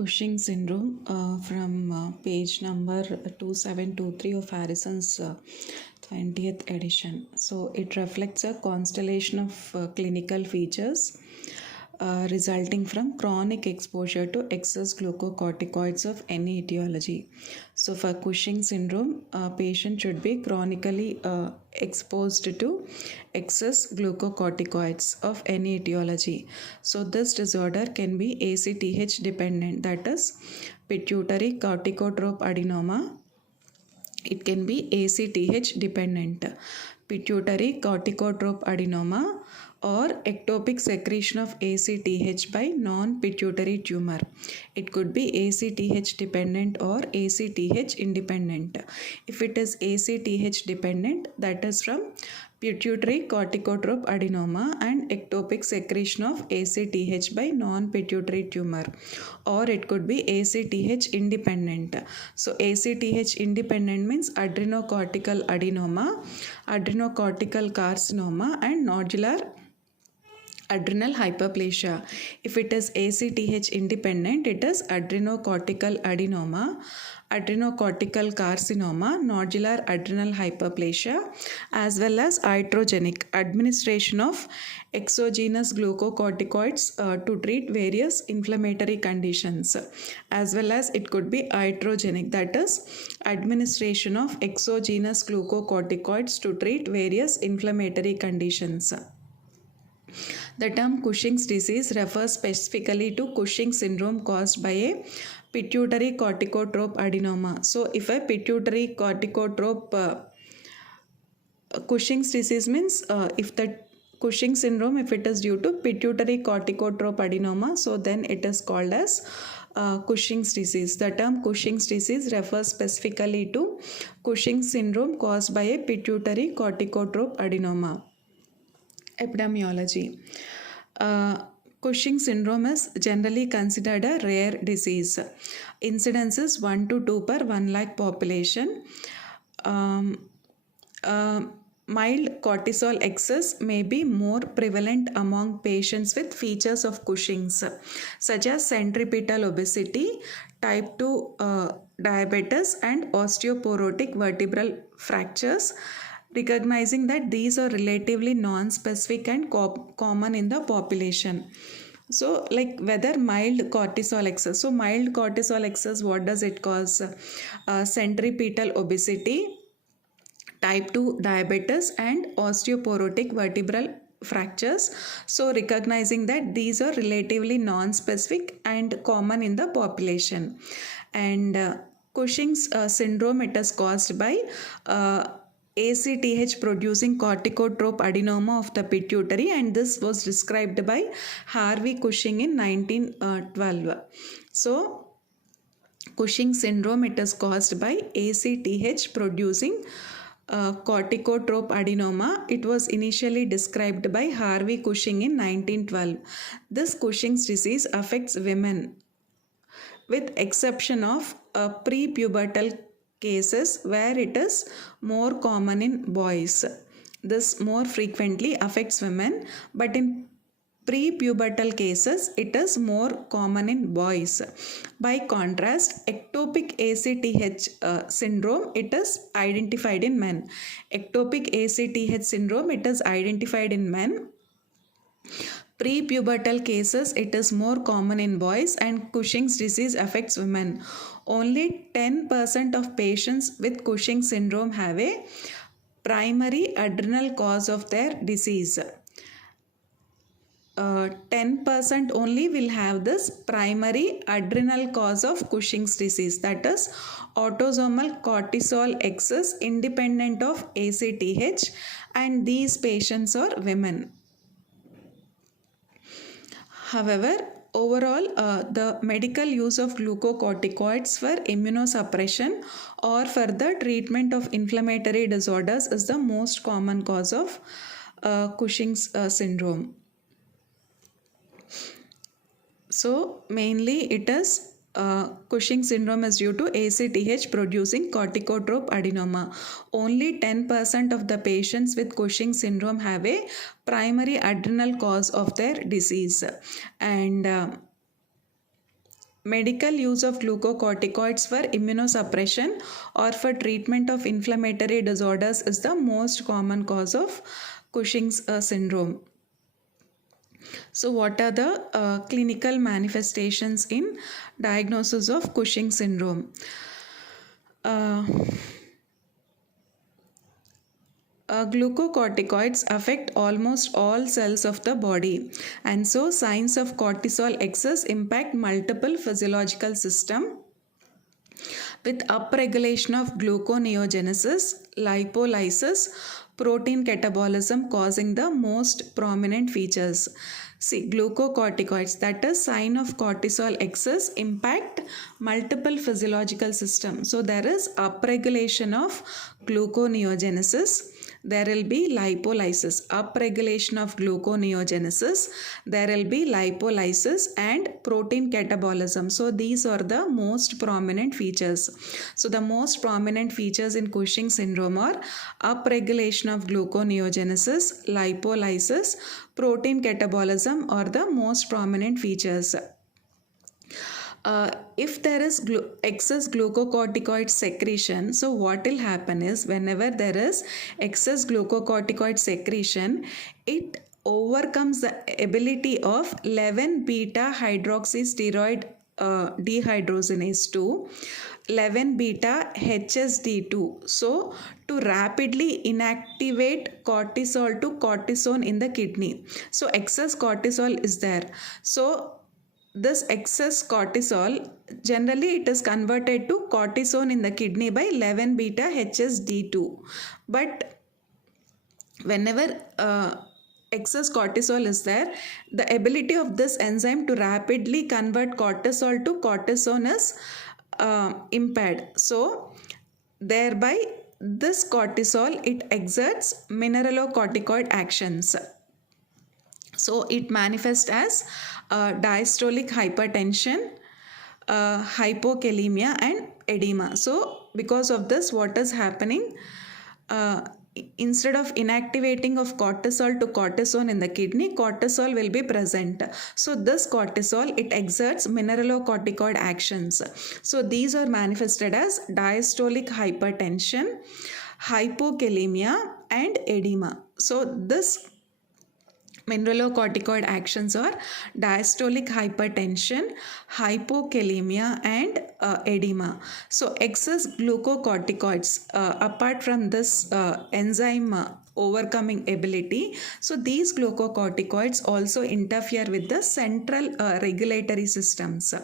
Cushing syndrome from page number 2723 of Harrison's 20th edition. So it reflects a constellation of clinical features resulting from chronic exposure to excess glucocorticoids of any etiology. So for Cushing syndrome, a patient should be chronically exposed to excess glucocorticoids of any etiology. So this disorder can be ACTH dependent, that is pituitary corticotrope adenoma. It can be ACTH dependent, pituitary corticotrope adenoma, or ectopic secretion of ACTH by non-pituitary tumor. It could be ACTH dependent or ACTH independent. If it is ACTH dependent, that is from pituitary corticotrope adenoma and ectopic secretion of ACTH by non-pituitary tumor, or it could be ACTH independent. So ACTH independent means adrenocortical adenoma, adrenocortical carcinoma, and nodular adrenal hyperplasia. If it is ACTH independent, it is adrenocortical adenoma, adrenocortical carcinoma, nodular adrenal hyperplasia, as well as iatrogenic administration of exogenous glucocorticoids to treat various inflammatory conditions, as well as it could be iatrogenic, that is administration of exogenous glucocorticoids to treat various inflammatory conditions. The term Cushing's disease refers specifically to Cushing syndrome caused by a pituitary corticotrope adenoma. So, if a pituitary corticotrope Cushing's disease means if the Cushing syndrome, if it is due to pituitary corticotrope adenoma, so then it is called as Cushing's disease. The term Cushing's disease refers specifically to Cushing syndrome caused by a pituitary corticotrope adenoma. Epidemiology. Cushing syndrome is generally considered a rare disease. Incidence is 1 to 2 per 1 lakh population. Mild cortisol excess may be more prevalent among patients with features of Cushing's, such as centripetal obesity, type 2 diabetes, and osteoporotic vertebral fractures, recognizing that these are relatively non-specific and common in the population. So like whether mild cortisol excess. So mild cortisol excess, what does it cause? Centripetal obesity, type 2 diabetes, and osteoporotic vertebral fractures. So recognizing that these are relatively non-specific and common in the population. And Cushing's syndrome, it is caused by ACTH producing corticotrope adenoma of the pituitary, and this was described by Harvey Cushing in 1912. So Cushing syndrome, it is caused by ACTH producing corticotrope adenoma. It was initially described by Harvey Cushing in 1912. This Cushing's disease affects women with exception of prepubertal cases where it is more common in boys. This more frequently affects women, but in prepubertal cases it is more common in boys. By contrast, ectopic ACTH syndrome, it is identified in men. Ectopic ACTH syndrome, it is identified in men. Prepubertal cases, it is more common in boys, and Cushing's disease affects women. Only 10% of patients with Cushing syndrome have a primary adrenal cause of their disease. 10% only will have this primary adrenal cause of Cushing's disease, that is autosomal cortisol excess independent of ACTH, and these patients are women. However, overall, the medical use of glucocorticoids for immunosuppression or for the treatment of inflammatory disorders is the most common cause of Cushing's syndrome. So, mainly it is Cushing syndrome is due to ACTH producing corticotrope adenoma. Only 10% of the patients with Cushing syndrome have a primary adrenal cause of their disease. And medical use of glucocorticoids for immunosuppression or for treatment of inflammatory disorders is the most common cause of Cushing's syndrome. So, what are the clinical manifestations in diagnosis of Cushing syndrome? Glucocorticoids affect almost all cells of the body, and so signs of cortisol excess impact multiple physiological systems with upregulation of gluconeogenesis, lipolysis, protein catabolism causing the most prominent features. See, glucocorticoids, that is sign of cortisol excess, impact multiple physiological systems. So there is upregulation of gluconeogenesis. There will be lipolysis, upregulation of gluconeogenesis. There will be lipolysis and protein catabolism. So these are the most prominent features. So the most prominent features in Cushing syndrome are upregulation of gluconeogenesis, lipolysis, protein catabolism are the most prominent features. If there is excess glucocorticoid secretion, so what will happen is whenever there is excess glucocorticoid secretion, it overcomes the ability of 11 beta hydroxysteroid dehydrogenase 2, 11 beta HSD2. So to rapidly inactivate cortisol to cortisone in the kidney. So excess cortisol is there. So this excess cortisol, generally it is converted to cortisone in the kidney by 11 beta HSD2. But whenever excess cortisol is there, the ability of this enzyme to rapidly convert cortisol to cortisone is impaired. So thereby this cortisol, it exerts mineralocorticoid actions. So it manifests as diastolic hypertension, hypokalemia and edema. So because of this, what is happening? Instead of inactivating of cortisol to cortisone in the kidney, cortisol will be present. So this cortisol, it exerts mineralocorticoid actions. So these are manifested as diastolic hypertension, hypokalemia and edema. So this mineralocorticoid actions are diastolic hypertension, hypokalemia and edema. So excess glucocorticoids, apart from this enzyme overcoming ability, so these glucocorticoids also interfere with the central regulatory systems.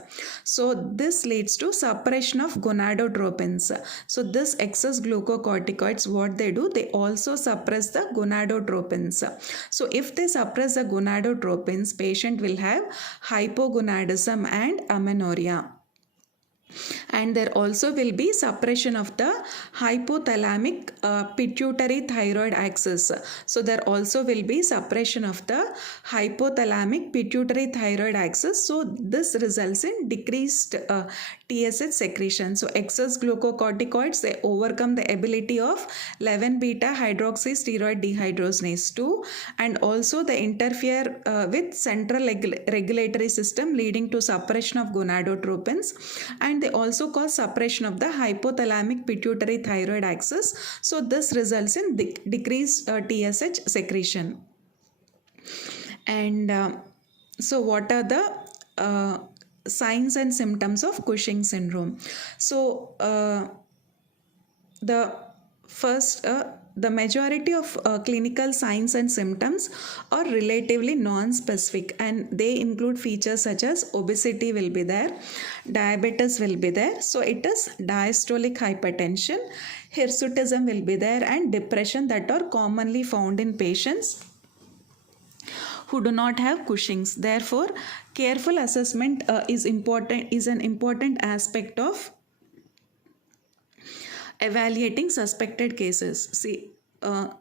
So this leads to suppression of gonadotropins. So this excess glucocorticoids, what they do, they also suppress the gonadotropins. So if they suppress the gonadotropins, patient will have hypogonadism and amenorrhea. And there also will be suppression of the hypothalamic pituitary thyroid axis. So there also will be suppression of the hypothalamic pituitary thyroid axis. So this results in decreased TSH secretion. So excess glucocorticoids, they overcome the ability of 11 beta hydroxysteroid dehydrogenase 2, and also they interfere with central regulatory system, leading to suppression of gonadotropins, and they also cause suppression of the hypothalamic pituitary thyroid axis. So this results in decreased TSH secretion. And so what are the signs and symptoms of Cushing syndrome? So the majority of clinical signs and symptoms are relatively non-specific, and they include features such as obesity will be there, diabetes will be there, so it is diastolic hypertension, hirsutism will be there, and depression, that are commonly found in patients who do not have Cushing's. Therefore, careful assessment is an important aspect of evaluating suspected cases. See,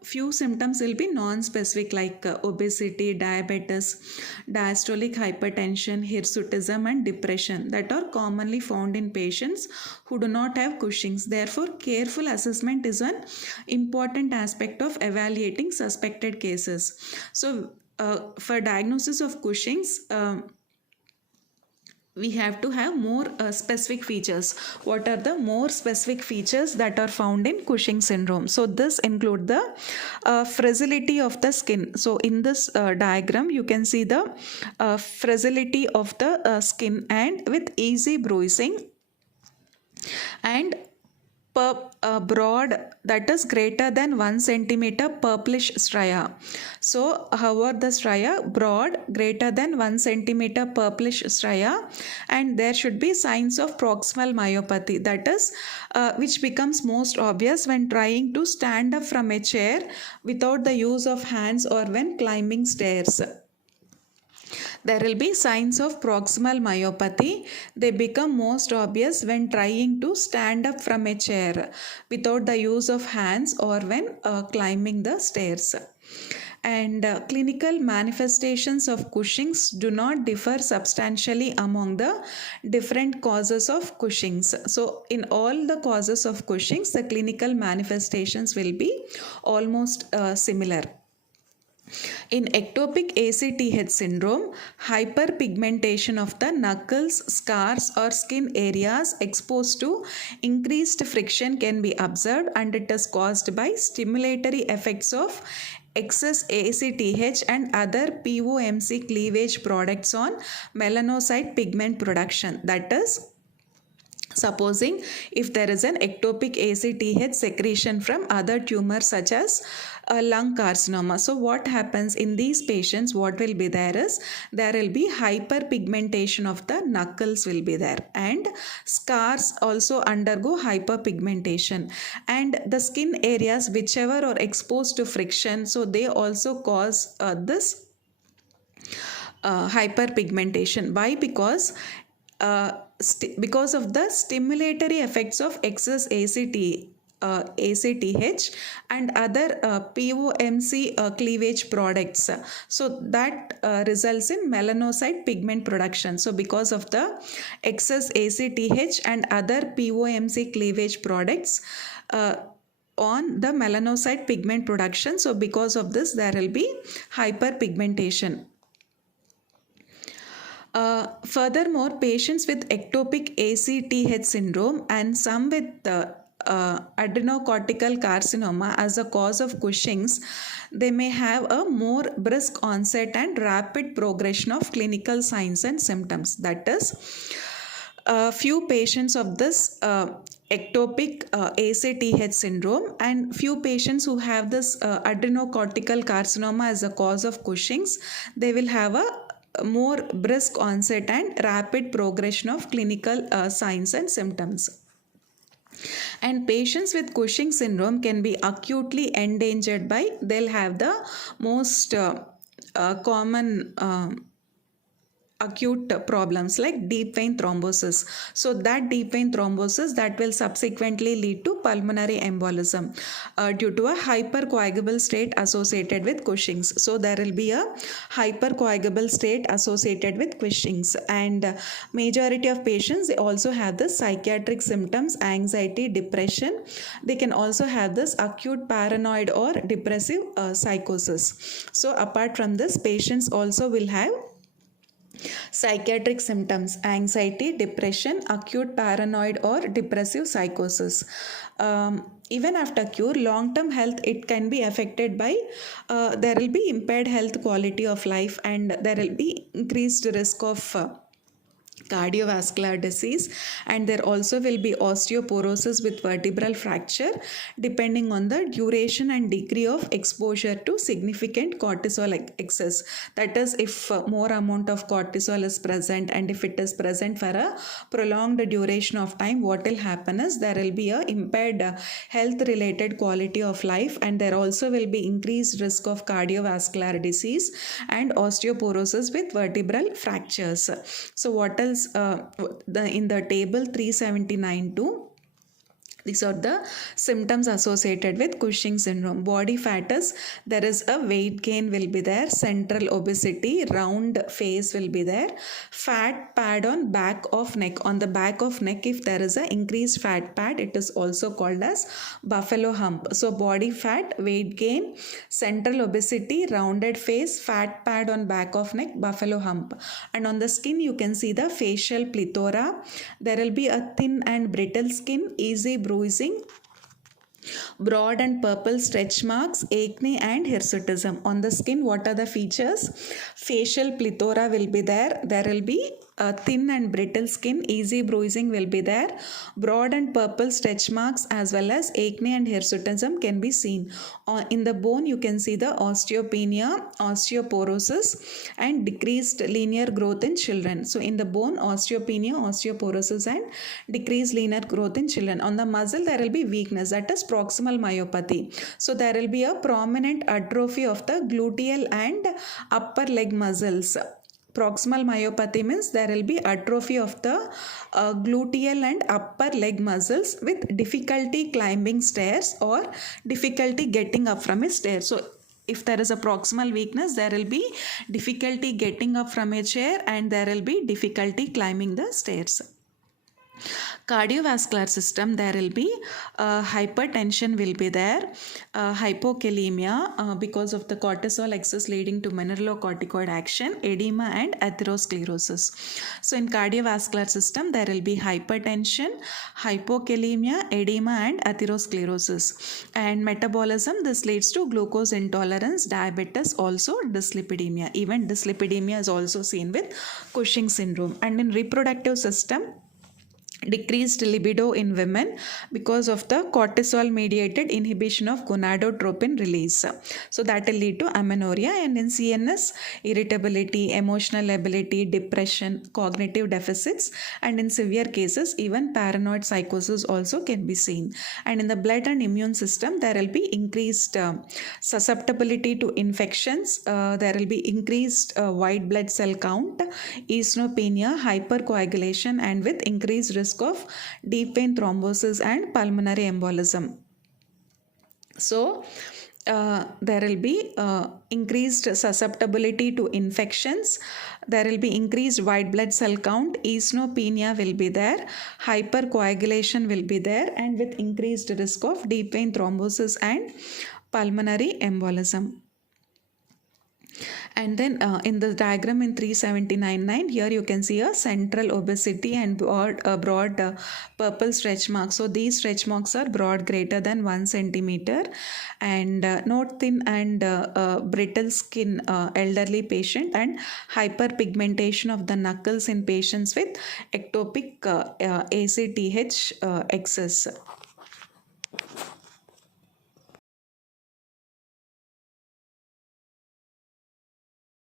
few symptoms will be non-specific, like obesity, diabetes, diastolic hypertension, hirsutism and depression, that are commonly found in patients who do not have Cushing's. Therefore, careful assessment is an important aspect of evaluating suspected cases. So for diagnosis of Cushing's, we have to have more specific features. What are the more specific features that are found in Cushing syndrome? So this include the fragility of the skin. So in this diagram you can see the fragility of the skin and with easy bruising and broad, that is greater than 1 centimeter purplish stria. So however the stria broad greater than 1 centimeter purplish stria, and there should be signs of proximal myopathy, that is which becomes most obvious when trying to stand up from a chair without the use of hands or when climbing stairs. There will be signs of proximal myopathy. They become most obvious when trying to stand up from a chair without the use of hands or when climbing the stairs. And clinical manifestations of Cushing's do not differ substantially among the different causes of Cushing's. So in all the causes of Cushing's, the clinical manifestations will be almost similar. In ectopic ACTH syndrome, hyperpigmentation of the knuckles, scars or skin areas exposed to increased friction can be observed, and it is caused by stimulatory effects of excess ACTH and other POMC cleavage products on melanocyte pigment production. That is, supposing if there is an ectopic ACTH secretion from other tumors such as lung carcinoma. So what happens in these patients, what will be there is, there will be hyperpigmentation of the knuckles will be there, and scars also undergo hyperpigmentation, and the skin areas whichever are exposed to friction, so they also cause this hyperpigmentation. Why? Because of the stimulatory effects of excess ACTH and other POMC cleavage products. So that results in melanocyte pigment production. So because of the excess ACTH and other POMC cleavage products on the melanocyte pigment production, so because of this there will be hyperpigmentation. Furthermore, patients with ectopic ACTH syndrome and some with adrenocortical carcinoma as a cause of Cushing's, they may have a more brisk onset and rapid progression of clinical signs and symptoms. That is, few patients of this ectopic ACTH syndrome and few patients who have this adrenocortical carcinoma as a cause of Cushing's, they will have a more brisk onset and rapid progression of clinical signs and symptoms. And patients with Cushing syndrome can be acutely endangered by, they'll have the most common acute problems like deep vein thrombosis. So that deep vein thrombosis that will subsequently lead to pulmonary embolism due to a hypercoagulable state associated with Cushing's. So there will be a hypercoagulable state associated with Cushing's, and majority of patients, they also have the psychiatric symptoms, anxiety, depression. They can also have this acute paranoid or depressive psychosis. So apart from this, patients also will have psychiatric symptoms, anxiety, depression, acute paranoid or depressive psychosis. Even after cure, long-term health, it can be affected by, there will be impaired health quality of life, and there will be increased risk of cardiovascular disease, and there also will be osteoporosis with vertebral fracture depending on the duration and degree of exposure to significant cortisol excess. That is, if more amount of cortisol is present and if it is present for a prolonged duration of time, what will happen is there will be a impaired health related quality of life, and there also will be increased risk of cardiovascular disease and osteoporosis with vertebral fractures. So what else in the table 379 to These are the symptoms associated with Cushing syndrome. Body fat is, there is a weight gain will be there, central obesity, round face will be there, fat pad on back of neck. On the back of neck, if there is a increased fat pad, it is also called as buffalo hump. So body fat, weight gain, central obesity, rounded face, fat pad on back of neck, buffalo hump. And on the skin, you can see the facial plethora. There will be a thin and brittle skin, easy bruising, broad and purple stretch marks, acne and hirsutism. On the skin, what are the features? Facial plethora will be there. There will be a thin and brittle skin, easy bruising will be there, broad and purple stretch marks as well as acne and hirsutism can be seen. In the bone, you can see the osteopenia, osteoporosis and decreased linear growth in children. So in the bone, osteopenia, osteoporosis and decreased linear growth in children. On the muscle, there will be weakness, that is proximal myopathy. So there will be a prominent atrophy of the gluteal and upper leg muscles. Proximal myopathy means there will be atrophy of the gluteal and upper leg muscles with difficulty climbing stairs or difficulty getting up from a stair. So if there is a proximal weakness, there will be difficulty getting up from a chair and there will be difficulty climbing the stairs. Cardiovascular system, there will be hypertension will be there, hypokalemia because of the cortisol excess leading to mineralocorticoid action, edema and atherosclerosis. So in cardiovascular system, there will be hypertension, hypokalemia, edema and atherosclerosis. And metabolism, this leads to glucose intolerance, diabetes, also dyslipidemia. Even dyslipidemia is also seen with Cushing syndrome. And in reproductive system, decreased libido in women because of the cortisol mediated inhibition of gonadotropin release. So that will lead to amenorrhea. And in CNS, irritability, emotional ability, depression, cognitive deficits, and in severe cases even paranoid psychosis also can be seen. And in the blood and immune system, there will be increased susceptibility to infections, there will be increased white blood cell count, eosinopenia, hypercoagulation, and with increased risk of deep vein thrombosis and pulmonary embolism. So there will be increased susceptibility to infections, there will be increased white blood cell count, eosinopenia will be there, hypercoagulation will be there, and with increased risk of deep vein thrombosis and pulmonary embolism. And then in the diagram in 379.9, here you can see a central obesity and broad purple stretch marks. So these stretch marks are broad greater than 1 centimeter, and not thin and brittle skin elderly patient, and hyperpigmentation of the knuckles in patients with ectopic ACTH excess.